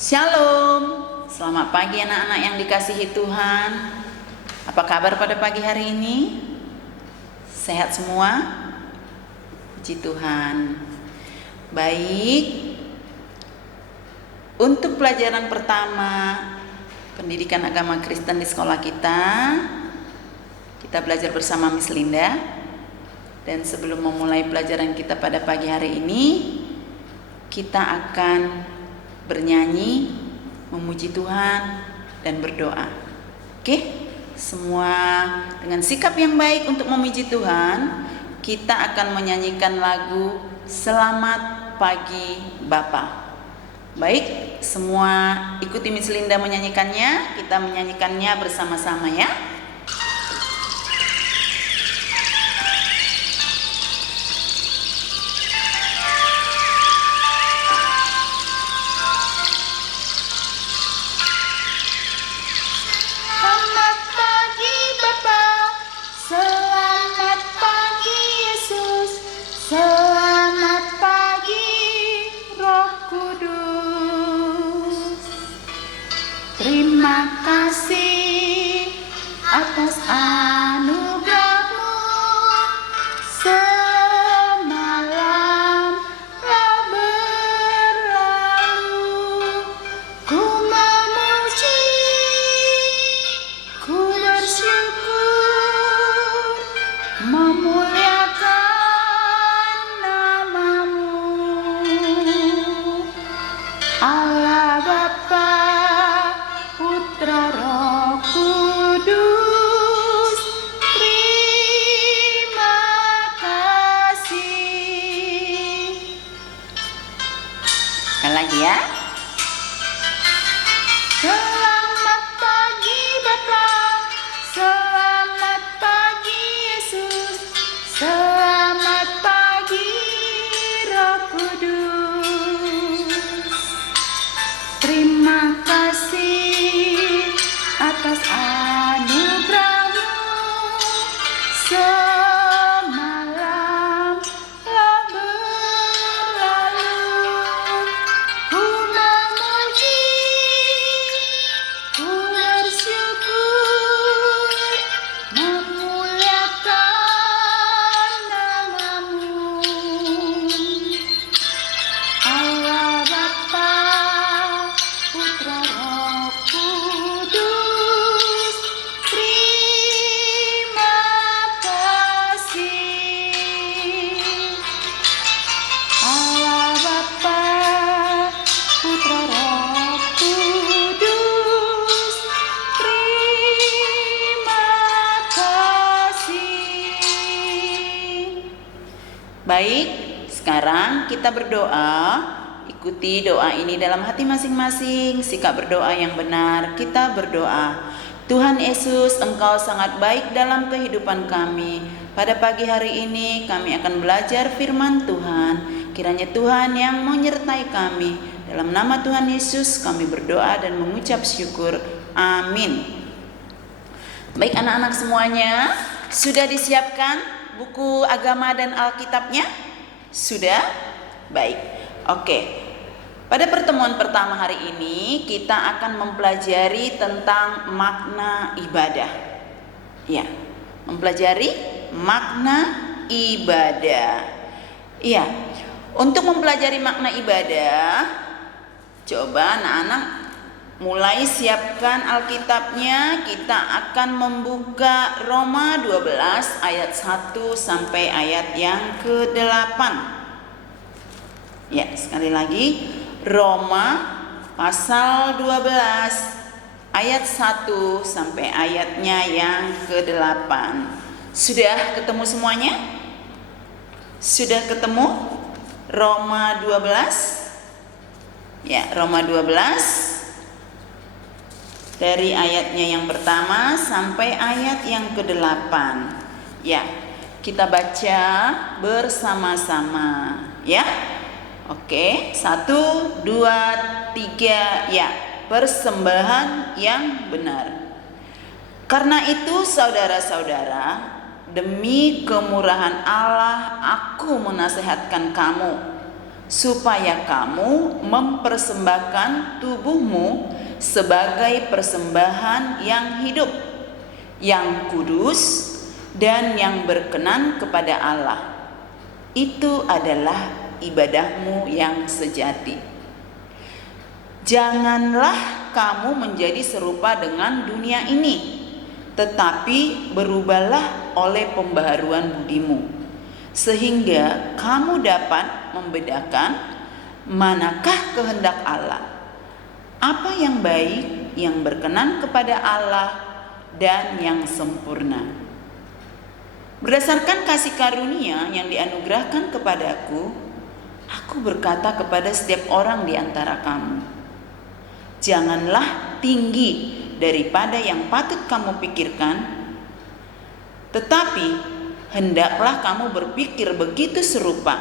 Shalom, selamat pagi anak-anak yang dikasihi Tuhan. Apa kabar pada pagi hari ini? Sehat semua? Puji Tuhan. Baik, untuk pelajaran pertama pendidikan agama Kristen di sekolah kita belajar bersama Miss Linda. Dan sebelum memulai pelajaran kita pada pagi hari ini, kita akan bernyanyi, memuji Tuhan, dan berdoa. Oke, semua dengan sikap yang baik untuk memuji Tuhan, kita akan menyanyikan lagu Selamat Pagi Bapa. Baik, semua ikuti Miss Linda menyanyikannya. Kita menyanyikannya bersama-sama ya. Terima kasih atas anugerah-Mu. Semalam telah berlalu. Ku memuji, ku bersyukur, memuliakan nama-Mu. Allah Bapa, Putra, Roh Kudus, terima kasih. Sekali lagi ya. Selamat pagi Bapa, selamat pagi Yesus, selamat pagi Roh Kudus. Terima kasih atas anugerah-Mu. Semalam telah berlalu. Ku memuji, ku bersyukur, memuliakan nama-Mu. Allah Bapa, Putra, Roh Kudus, terima kasih. Allah Bapa, Putra, Roh Kudus, terima kasih. Baik, sekarang kita berdoa. Ikuti doa ini dalam hati masing-masing. Sikap berdoa yang benar. Kita berdoa, Tuhan Yesus, Engkau sangat baik dalam kehidupan kami. Pada pagi hari ini kami akan belajar firman Tuhan. Kiranya Tuhan yang menyertai kami. Dalam nama Tuhan Yesus kami berdoa dan mengucap syukur. Amin. Baik anak-anak semuanya, sudah disiapkan buku agama dan Alkitabnya? Sudah? Baik. Oke. Pada pertemuan pertama hari ini kita akan mempelajari tentang makna ibadah. Ya, mempelajari makna ibadah. Ya, untuk mempelajari makna ibadah, coba anak-anak mulai siapkan Alkitabnya. Kita akan membuka Roma 12 ayat 1 sampai ayat yang ke-8. Ya, sekali lagi Roma pasal 12 ayat 1 sampai ayatnya yang ke-8. Sudah ketemu semuanya? Sudah ketemu? Roma 12? Ya, Roma 12 dari ayatnya yang pertama sampai ayat yang ke-8. Ya, kita baca bersama-sama ya. Oke, 1, 2, 3, ya. Persembahan yang benar. Karena itu saudara-saudara, demi kemurahan Allah aku menasihatkan kamu, supaya kamu mempersembahkan tubuhmu sebagai persembahan yang hidup, yang kudus, dan yang berkenan kepada Allah. Itu adalah ibadahmu yang sejati. Janganlah kamu menjadi serupa dengan dunia ini, tetapi berubahlah oleh pembaharuan budimu, sehingga kamu dapat membedakan manakah kehendak Allah, apa yang baik, yang berkenan kepada Allah, dan yang sempurna. Berdasarkan kasih karunia yang dianugerahkan kepadaku, aku berkata kepada setiap orang di antara kamu, janganlah tinggi daripada yang patut kamu pikirkan, tetapi hendaklah kamu berpikir begitu serupa,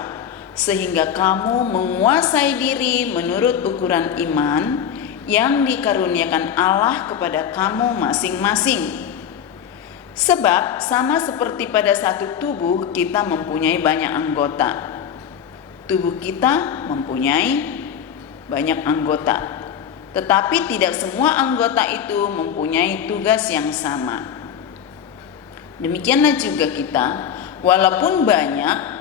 sehingga kamu menguasai diri menurut ukuran iman yang dikaruniakan Allah kepada kamu masing-masing. Sebab sama seperti pada satu tubuh kita mempunyai banyak anggota. Tubuh kita mempunyai banyak anggota, tetapi tidak semua anggota itu mempunyai tugas yang sama. Demikianlah juga kita, walaupun banyak,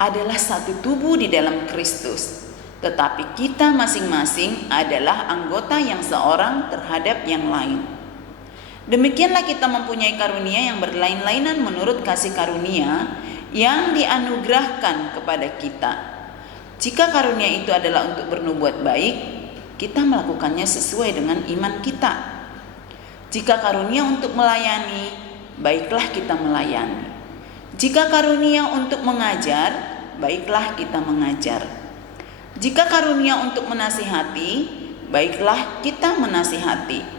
adalah satu tubuh di dalam Kristus, tetapi kita masing-masing adalah anggota yang seorang terhadap yang lain. Demikianlah kita mempunyai karunia yang berlain-lainan menurut kasih karunia yang dianugerahkan kepada kita. Jika karunia itu adalah untuk bernubuat baik, kita melakukannya sesuai dengan iman kita. Jika karunia untuk melayani, baiklah kita melayani. Jika karunia untuk mengajar, baiklah kita mengajar. Jika karunia untuk menasihati, baiklah kita menasihati.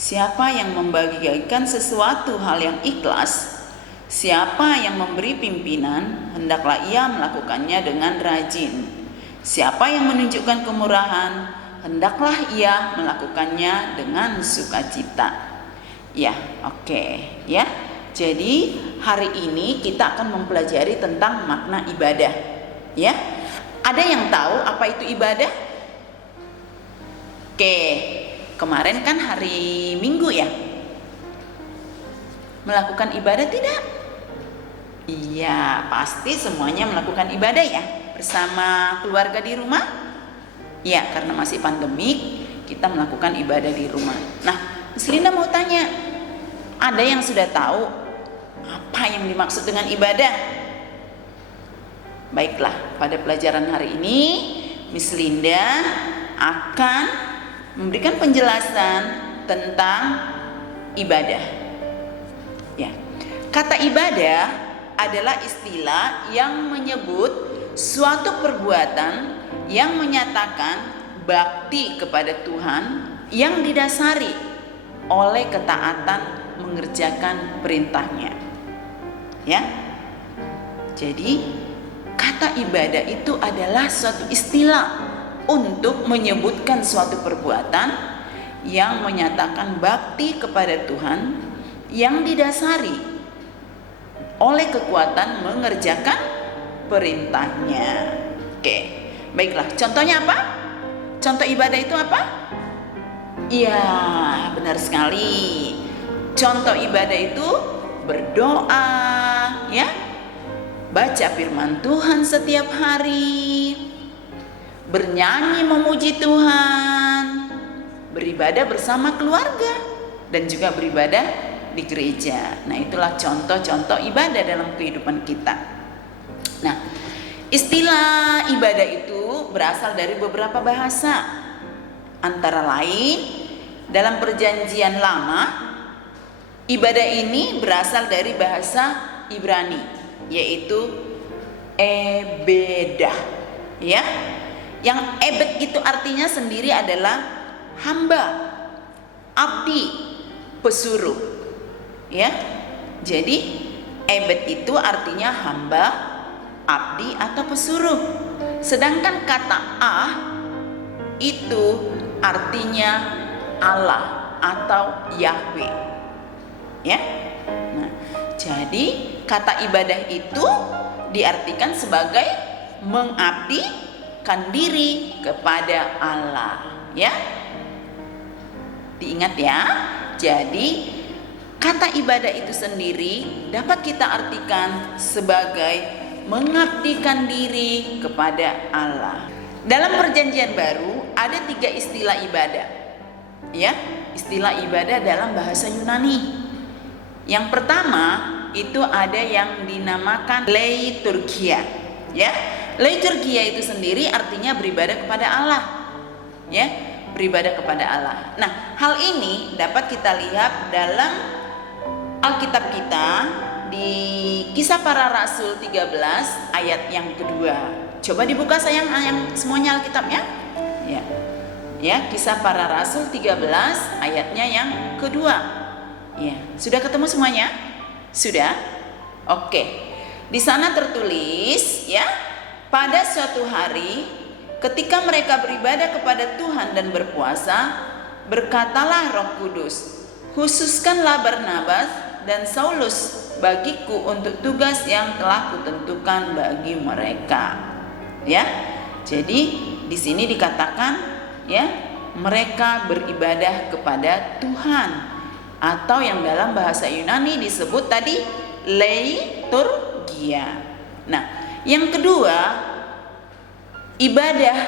Siapa yang membagikan sesuatu hal yang ikhlas, siapa yang memberi pimpinan, hendaklah ia melakukannya dengan rajin. Siapa yang menunjukkan kemurahan, hendaklah ia melakukannya dengan sukacita. Ya, oke, ya. Jadi hari ini kita akan mempelajari tentang makna ibadah. Ya, ada yang tahu apa itu ibadah? Oke. Kemarin kan hari Minggu ya. Melakukan ibadah tidak? Iya, pasti semuanya melakukan ibadah ya. Bersama keluarga di rumah. Ya, karena masih pandemik, kita melakukan ibadah di rumah. Nah, Miss Linda mau tanya, ada yang sudah tahu apa yang dimaksud dengan ibadah? Baiklah, pada pelajaran hari ini Miss Linda akan memberikan penjelasan tentang ibadah. Ya. Kata ibadah adalah istilah yang menyebut suatu perbuatan yang menyatakan bakti kepada Tuhan yang didasari oleh ketaatan mengerjakan perintahnya. Ya. Jadi, kata ibadah itu adalah suatu istilah untuk menyebutkan suatu perbuatan yang menyatakan bakti kepada Tuhan yang didasari oleh kekuatan mengerjakan perintahnya. Oke, baiklah. Contohnya apa? Contoh ibadah itu apa? Iya, benar sekali. Contoh ibadah itu berdoa, ya, baca firman Tuhan setiap hari, bernyanyi memuji Tuhan, beribadah bersama keluarga, dan juga beribadah di gereja. Nah, itulah contoh-contoh ibadah dalam kehidupan kita. Nah, istilah ibadah itu berasal dari beberapa bahasa. Antara lain, dalam Perjanjian Lama, ibadah ini berasal dari bahasa Ibrani, yaitu ebedah, ya. Yang ebed itu artinya sendiri adalah hamba, abdi, pesuruh. Ya. Jadi ebed itu artinya hamba, abdi atau pesuruh. Sedangkan kata ah itu artinya Allah atau Yahweh. Ya. Nah, jadi kata ibadah itu diartikan sebagai mengabdikan diri kepada Allah, ya. Diingat ya. Jadi kata ibadah itu sendiri dapat kita artikan sebagai mengabdikan diri kepada Allah. Dalam Perjanjian Baru ada 3 istilah ibadah, ya, istilah ibadah dalam bahasa Yunani. Yang pertama itu ada yang dinamakan liturgia, ya. Liturgia itu sendiri artinya beribadah kepada Allah, ya, beribadah kepada Allah. Nah, hal ini dapat kita lihat dalam Alkitab kita di Kisah Para Rasul 13 ayat yang kedua. Coba dibuka sayang semuanya Alkitabnya. Ya. Ya, Kisah Para Rasul 13 ayatnya yang kedua. Ya, sudah ketemu semuanya? Sudah? Oke. Di sana tertulis, ya, pada suatu hari ketika mereka beribadah kepada Tuhan dan berpuasa, berkatalah Roh Kudus, khususkanlah Barnabas dan Saulus bagiku untuk tugas yang telah kutentukan bagi mereka. Ya, jadi di sini dikatakan, ya, mereka beribadah kepada Tuhan, atau yang dalam bahasa Yunani disebut tadi liturgia. Nah, yang kedua, ibadah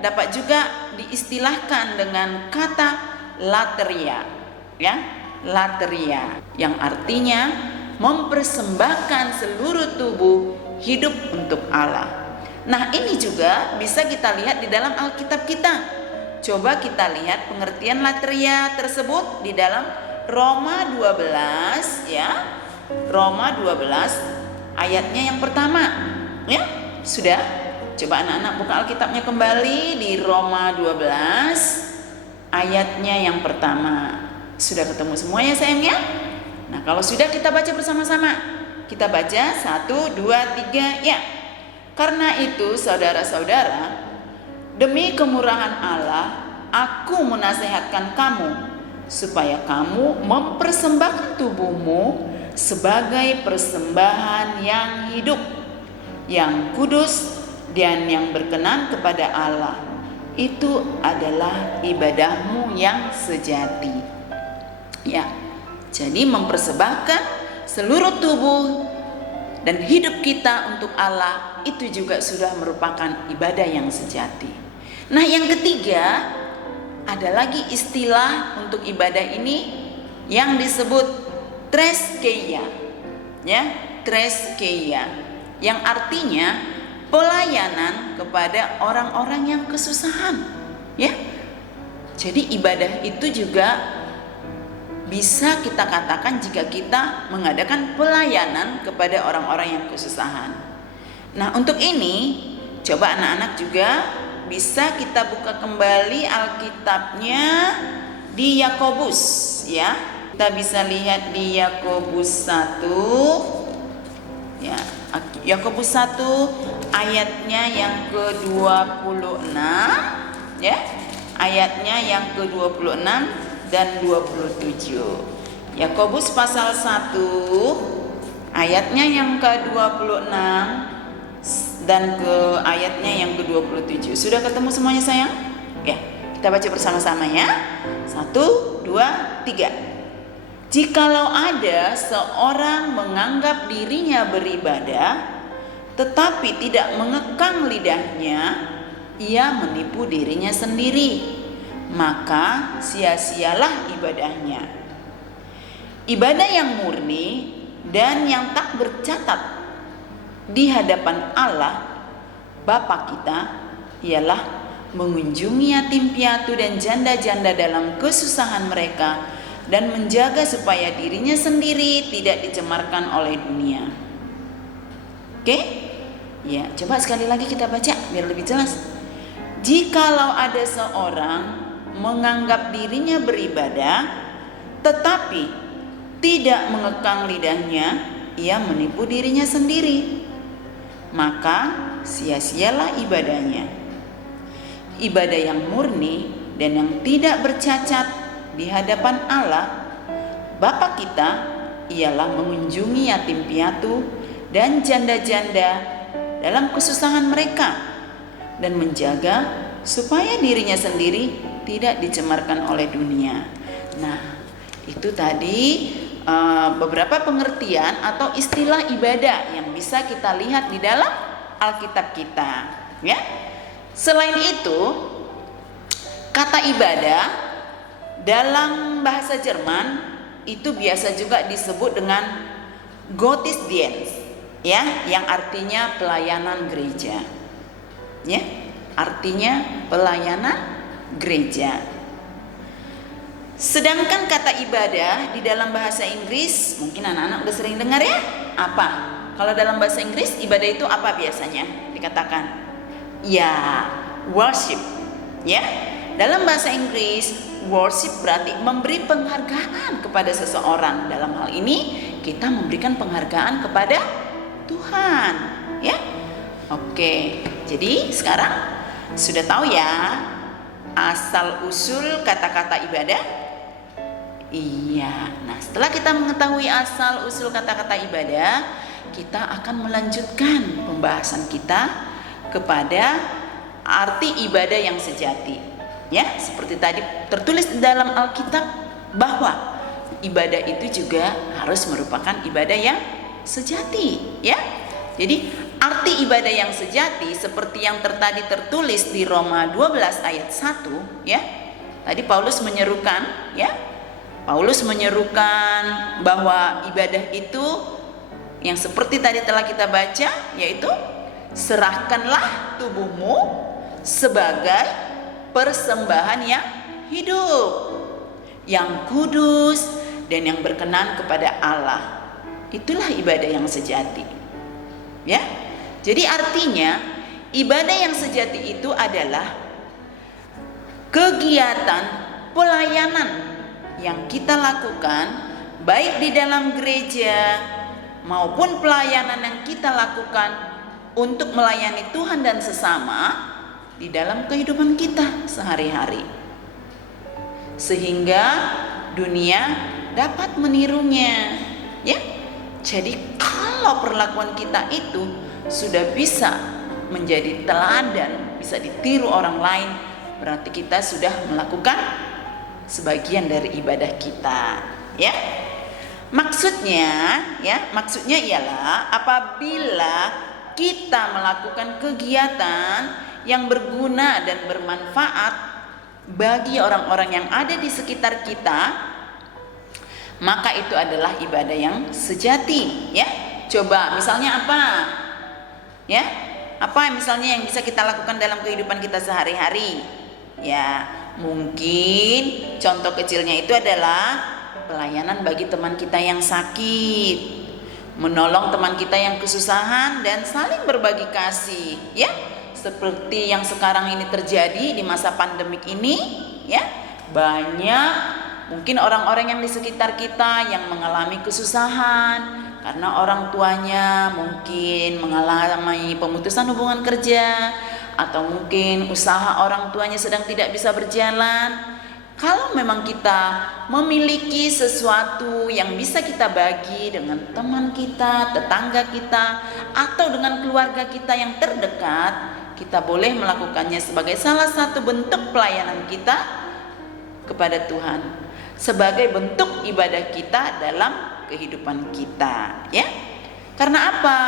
dapat juga diistilahkan dengan kata lateria, ya, lateria, yang artinya mempersembahkan seluruh tubuh hidup untuk Allah. Nah, ini juga bisa kita lihat di dalam Alkitab kita. Coba kita lihat pengertian lateria tersebut di dalam Roma 12, ya. Roma 12 ayatnya yang pertama, ya. Sudah? Coba anak-anak buka Alkitabnya kembali di Roma 12 ayatnya yang pertama. Sudah ketemu semua ya sayangnya? Nah, kalau sudah kita baca bersama-sama. Kita baca 1, 2, 3, ya. Karena itu saudara-saudara, demi kemurahan Allah, aku menasihatkan kamu supaya kamu mempersembahkan tubuhmu sebagai persembahan yang hidup, yang kudus dan yang berkenan kepada Allah. Itu adalah ibadahmu yang sejati. Ya. Jadi mempersembahkan seluruh tubuh dan hidup kita untuk Allah itu juga sudah merupakan ibadah yang sejati. Nah, yang ketiga ada lagi istilah untuk ibadah ini yang disebut treskeia, ya, treskeia, yang artinya pelayanan kepada orang-orang yang kesusahan, ya. Jadi ibadah itu juga bisa kita katakan jika kita mengadakan pelayanan kepada orang-orang yang kesusahan. Nah, untuk ini coba anak-anak juga bisa kita buka kembali Alkitabnya di Yakobus, ya. Kita bisa lihat di Yakobus 1, ya. Yakobus 1 ayatnya yang ke-26, ya. Ayatnya yang ke-26 dan 27. Yakobus pasal 1 ayatnya yang ke-26 dan ke ayatnya yang ke-27. Sudah ketemu semuanya sayang? Ya, kita baca bersama-sama ya. 1, 2, 3. Jikalau ada seorang menganggap dirinya beribadah tetapi tidak mengekang lidahnya, ia menipu dirinya sendiri. Maka sia-sialah ibadahnya. Ibadah yang murni dan yang tak bercatat di hadapan Allah Bapa kita ialah mengunjungi yatim piatu dan janda-janda dalam kesusahan mereka dan menjaga supaya dirinya sendiri tidak dicemarkan oleh dunia. Oke? Ya, coba sekali lagi kita baca biar lebih jelas. Jikalau ada seorang menganggap dirinya beribadah tetapi tidak mengekang lidahnya, ia menipu dirinya sendiri. Maka sia-sialah ibadahnya. Ibadah yang murni dan yang tidak bercacat di hadapan Allah Bapa kita ialah mengunjungi yatim piatu dan janda-janda dalam kesusahan mereka dan menjaga supaya dirinya sendiri tidak dicemarkan oleh dunia. Nah, itu tadi beberapa pengertian atau istilah ibadah yang bisa kita lihat di dalam Alkitab kita, ya. Selain itu, kata ibadah dalam bahasa Jerman itu biasa juga disebut dengan Gottesdienst, ya, yang artinya pelayanan gereja. Ya, artinya pelayanan gereja. Sedangkan kata ibadah di dalam bahasa Inggris, mungkin anak-anak udah sering dengar ya. Apa? Kalau dalam bahasa Inggris ibadah itu apa biasanya dikatakan? Ya, worship. Ya. Dalam bahasa Inggris, worship berarti memberi penghargaan kepada seseorang. Dalam hal ini kita memberikan penghargaan kepada Tuhan, ya. Oke. Jadi sekarang sudah tahu ya asal usul kata-kata ibadah? Iya. Nah, setelah kita mengetahui asal usul kata-kata ibadah, kita akan melanjutkan pembahasan kita kepada arti ibadah yang sejati. Ya, seperti tadi tertulis di dalam Alkitab bahwa ibadah itu juga harus merupakan ibadah yang sejati, ya. Jadi, arti ibadah yang sejati seperti yang tadi tertulis di Roma 12 ayat 1, ya. Tadi Paulus menyerukan, ya. Paulus menyerukan bahwa ibadah itu yang seperti tadi telah kita baca, yaitu serahkanlah tubuhmu sebagai persembahan yang hidup, yang kudus dan yang berkenan kepada Allah. Itulah ibadah yang sejati. Ya. Jadi artinya ibadah yang sejati itu adalah kegiatan pelayanan yang kita lakukan baik di dalam gereja maupun pelayanan yang kita lakukan untuk melayani Tuhan dan sesama di dalam kehidupan kita sehari-hari, sehingga dunia dapat menirunya, ya. Jadi kalau perlakuan kita itu sudah bisa menjadi teladan, bisa ditiru orang lain, berarti kita sudah melakukan sebagian dari ibadah kita, ya. Maksudnya ialah apabila kita melakukan kegiatan yang berguna dan bermanfaat bagi orang-orang yang ada di sekitar kita, maka itu adalah ibadah yang sejati, ya. Coba misalnya apa? Ya. Apa misalnya yang bisa kita lakukan dalam kehidupan kita sehari-hari? Ya, mungkin contoh kecilnya itu adalah pelayanan bagi teman kita yang sakit, menolong teman kita yang kesusahan dan saling berbagi kasih, ya. Seperti yang sekarang ini terjadi di masa pandemik ini, ya. Banyak mungkin orang-orang yang di sekitar kita yang mengalami kesusahan karena orang tuanya mungkin mengalami pemutusan hubungan kerja, atau mungkin usaha orang tuanya sedang tidak bisa berjalan. Kalau memang kita memiliki sesuatu yang bisa kita bagi dengan teman kita, tetangga kita, atau dengan keluarga kita yang terdekat, kita boleh melakukannya sebagai salah satu bentuk pelayanan kita kepada Tuhan, sebagai bentuk ibadah kita dalam kehidupan kita, ya. Karena apa?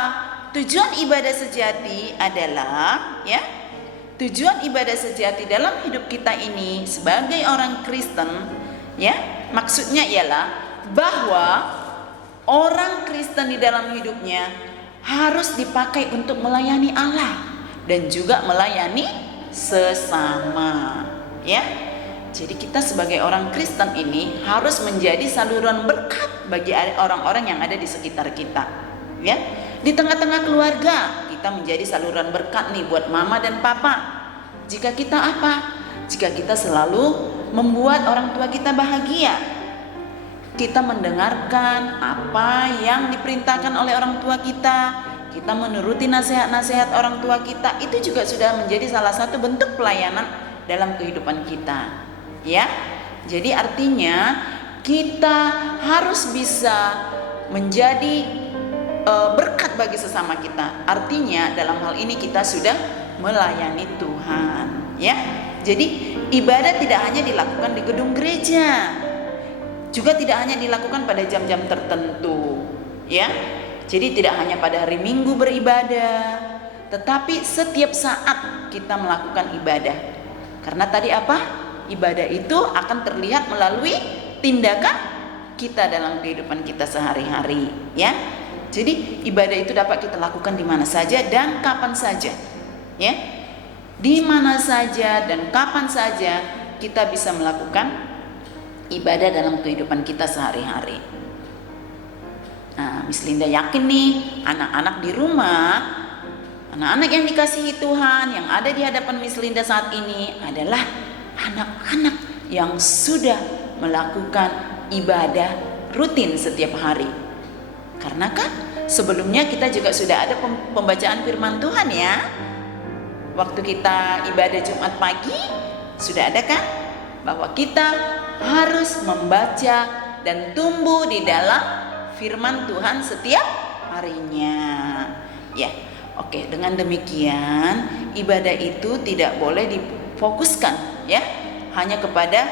Tujuan ibadah sejati adalah, ya, tujuan ibadah sejati dalam hidup kita ini sebagai orang Kristen, ya, maksudnya ialah bahwa orang Kristen di dalam hidupnya harus dipakai untuk melayani Allah dan juga melayani sesama, ya. Jadi kita sebagai orang Kristen ini harus menjadi saluran berkat bagi orang-orang yang ada di sekitar kita, ya. Di tengah-tengah keluarga kita menjadi saluran berkat nih buat mama dan papa. Jika kita apa? Jika kita selalu membuat orang tua kita bahagia, kita mendengarkan apa yang diperintahkan oleh orang tua kita, kita menuruti nasihat-nasihat orang tua kita, itu juga sudah menjadi salah satu bentuk pelayanan dalam kehidupan kita, ya. Jadi artinya kita harus bisa menjadi berkat bagi sesama kita. Artinya dalam hal ini kita sudah melayani Tuhan, ya. Jadi ibadah tidak hanya dilakukan di gedung gereja, juga tidak hanya dilakukan pada jam-jam tertentu, ya. Jadi tidak hanya pada hari Minggu beribadah, tetapi setiap saat kita melakukan ibadah. Karena tadi apa? Ibadah itu akan terlihat melalui tindakan kita dalam kehidupan kita sehari-hari, ya. Jadi ibadah itu dapat kita lakukan di mana saja dan kapan saja, ya. Di mana saja dan kapan saja kita bisa melakukan ibadah dalam kehidupan kita sehari-hari. Nah, Miss Linda yakin nih, anak-anak di rumah, anak-anak yang dikasihi Tuhan yang ada di hadapan Miss Linda saat ini adalah anak-anak yang sudah melakukan ibadah rutin setiap hari. Karena kan sebelumnya kita juga sudah ada pembacaan firman Tuhan, ya. Waktu kita ibadah Jumat pagi sudah ada kan bahwa kita harus membaca dan tumbuh di dalam firman Tuhan setiap harinya, ya. Oke, dengan demikian ibadah itu tidak boleh difokuskan, ya, hanya kepada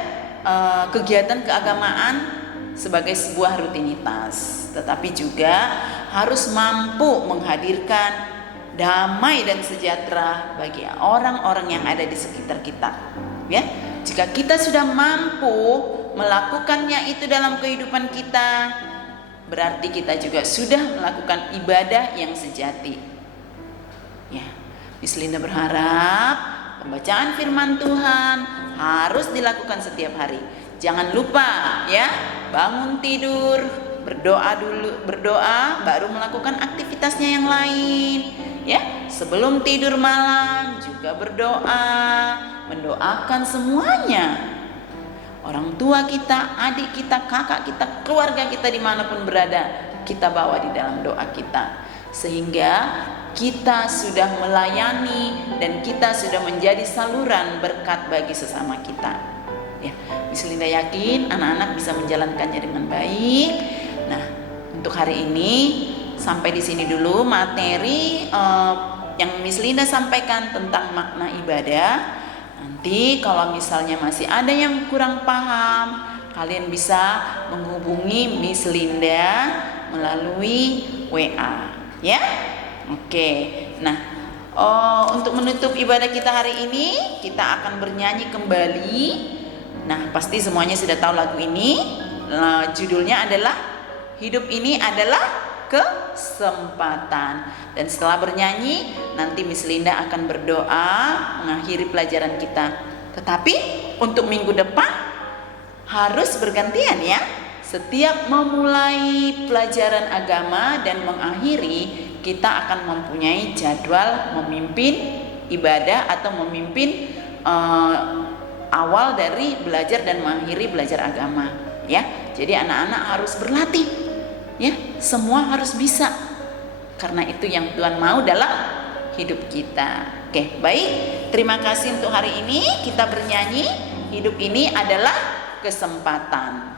kegiatan keagamaan sebagai sebuah rutinitas, tetapi juga harus mampu menghadirkan damai dan sejahtera bagi orang-orang yang ada di sekitar kita, ya. Jika kita sudah mampu melakukannya itu dalam kehidupan kita, berarti kita juga sudah melakukan ibadah yang sejati, ya. Miss Linda berharap pembacaan firman Tuhan harus dilakukan setiap hari. Jangan lupa, ya, bangun tidur, berdoa baru melakukan aktivitasnya yang lain, ya. Sebelum tidur malam juga berdoa, mendoakan semuanya, orang tua kita, adik kita, kakak kita, keluarga kita dimanapun berada, kita bawa di dalam doa kita, sehingga kita sudah melayani dan kita sudah menjadi saluran berkat bagi sesama kita, ya. Miss Linda yakin anak-anak bisa menjalankannya dengan baik. Nah, untuk hari ini sampai di sini dulu materi yang Miss Linda sampaikan tentang makna ibadah. Nanti kalau misalnya masih ada yang kurang paham, kalian bisa menghubungi Miss Linda melalui WA, ya. Oke. Nah, untuk menutup ibadah kita hari ini, kita akan bernyanyi kembali. Nah, pasti semuanya sudah tahu lagu ini. Judulnya adalah Hidup Ini Adalah Kesempatan. Dan setelah bernyanyi, nanti Miss Linda akan berdoa mengakhiri pelajaran kita. Tetapi untuk minggu depan harus bergantian, ya. Setiap memulai pelajaran agama dan mengakhiri, kita akan mempunyai jadwal memimpin ibadah atau memimpin awal dari belajar dan mengakhiri belajar agama, ya. Jadi anak-anak harus berlatih, ya. Semua harus bisa, karena itu yang Tuhan mau dalam hidup kita. Oke, baik. Terima kasih untuk hari ini. Kita bernyanyi Hidup Ini Adalah Kesempatan.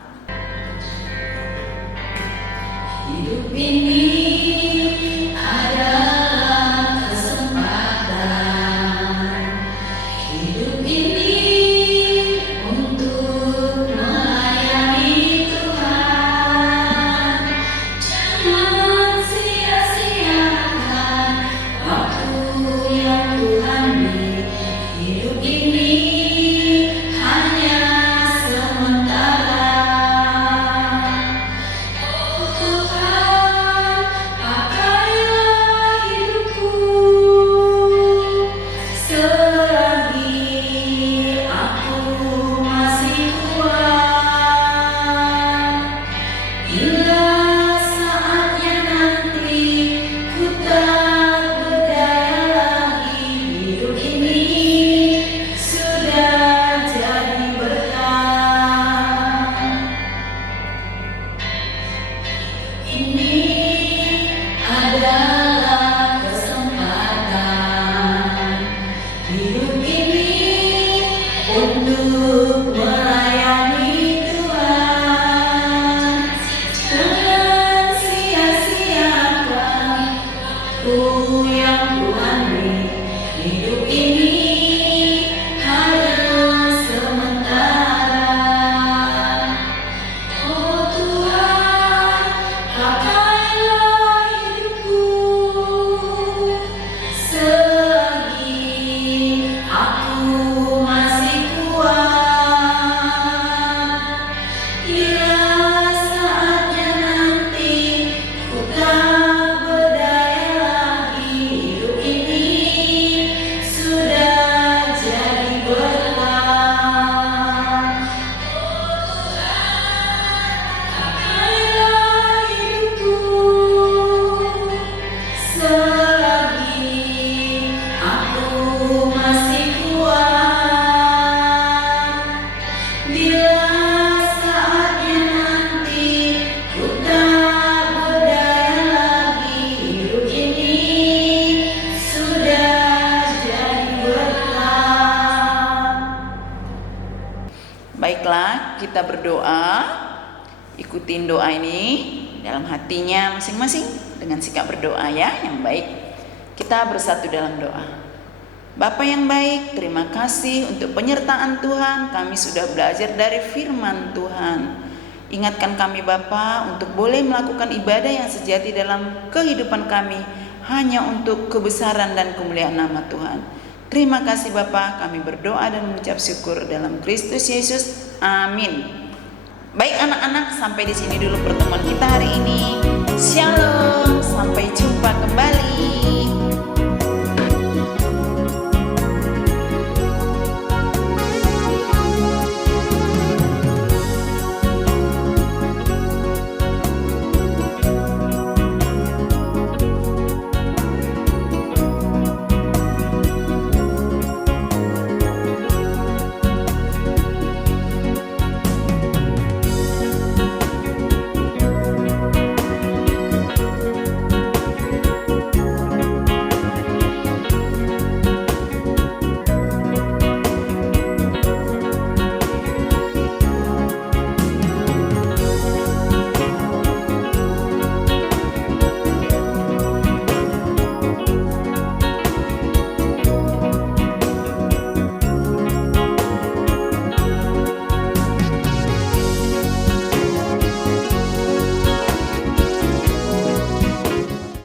Hidup ini adalah kesempatan. Hidup ini untuk melayani Tuhan. Jangan sia-siakan waktu yang Tuhan beri. Hidup ini hanya sementara. Oh Tuhan, pakai Baiklah, kita berdoa. Ikutin doa ini dalam hatinya masing-masing dengan sikap berdoa ya yang baik. Kita bersatu dalam doa. Bapa yang baik, terima kasih untuk penyertaan Tuhan. Kami sudah belajar dari firman Tuhan. Ingatkan kami Bapa untuk boleh melakukan ibadah yang sejati dalam kehidupan kami, hanya untuk kebesaran dan kemuliaan nama Tuhan. Terima kasih Bapa, kami berdoa dan mengucap syukur dalam Kristus Yesus. Amin. Baik anak-anak, sampai di sini dulu pertemuan kita hari ini. Shalom, sampai jumpa kembali.